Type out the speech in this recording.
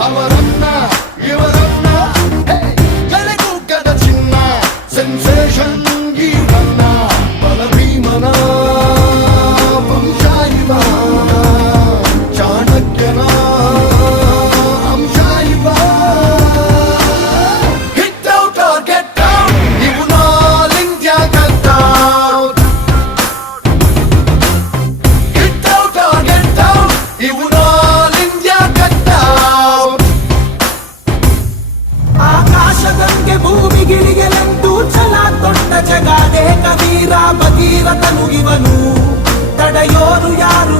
I'm a rock. ಭೂಮಿ ಭೂಮಿಗಿಳಿಗೆಲೆಂದು ಛಲ ದೊಡ್ಡ ಜಗಾದೆ ಕವೀರ ಬಗೀರಥ ತನುಗಿವನು ತಡೆಯೋರು ಯಾರು